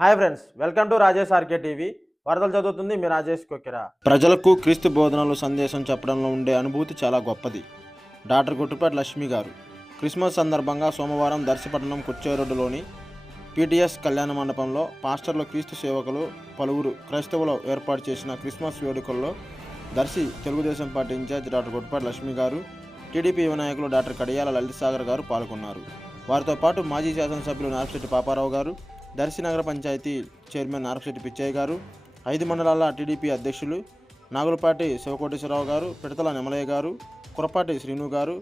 Hi friends welcome to Rajesh RK TV. వరదలు చదువుతుంది మీ రాజేష్ కొక్కిరా. ప్రజలకు క్రీస్తు బోధనలు సందేశం చెప్పడంలో ఉండే అనుభూతి చాలా గొప్పది. డాక్టర్ గుట్టుపేట లక్ష్మి గారు. క్రిస్మస్ సందర్భంగా సోమవారం దర్శపట్నం కుచ్చేరోడ్డులోని పీటీఎస్ కళ్యాణ మండపంలో పాస్టర్లు క్రీస్తు సేవకులు పలువురు క్రైస్తవులు ఏర్పాటు చేసిన క్రిస్మస్ వేడుకల్లో Darsi Telugu Desam party in-charge doctor Guttupeta Lakshmi garu TDP యువ నాయకులు డాక్టర్ కడియాల లలిత్ సాగర్ గారు పాల్గొన్నారు. వారితో పాటు మాజీ శాసనసభ్యులు నార్సిరెడ్డి పాపారావు గారు దర్శి నగర పంచాయతీ చైర్మన్ నారపశెట్టి పిచ్చయ్య గారు ఐదు మండలాల టీడీపీ అధ్యక్షులు నాగులపాటి శివకోటేశ్వరరావు గారు పిడతల నెమలయ్య గారు కురపాటి శ్రీను గారు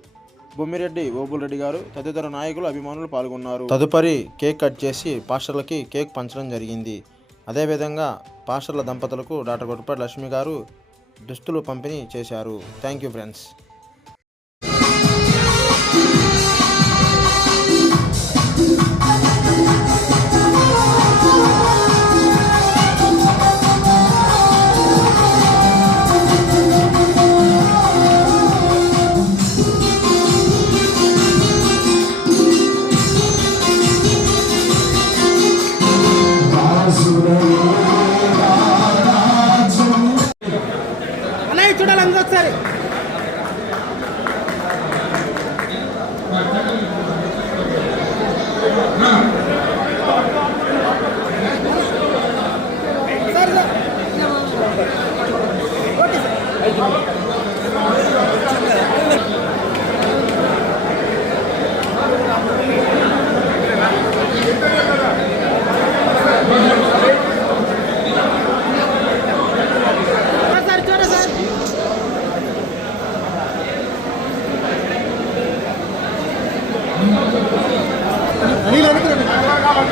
బొమ్మిరెడ్డి ఓబుల్రెడ్డి గారు తదితర నాయకులు అభిమానులు పాల్గొన్నారు. తదుపరి కేక్ కట్ చేసి పాస్టర్లకి కేక్ పంచడం జరిగింది. అదేవిధంగా పాస్టర్ల దంపతులకు డాక్టర్ కొట్టుపాటి లక్ష్మి గారు దుస్తులు పంపిణీ చేశారు. Thank you friends. అన్నయ్య చూడాలి అందరూ ఒకసారి sir, sir. Okay sir. Sir Mira, mira, mira.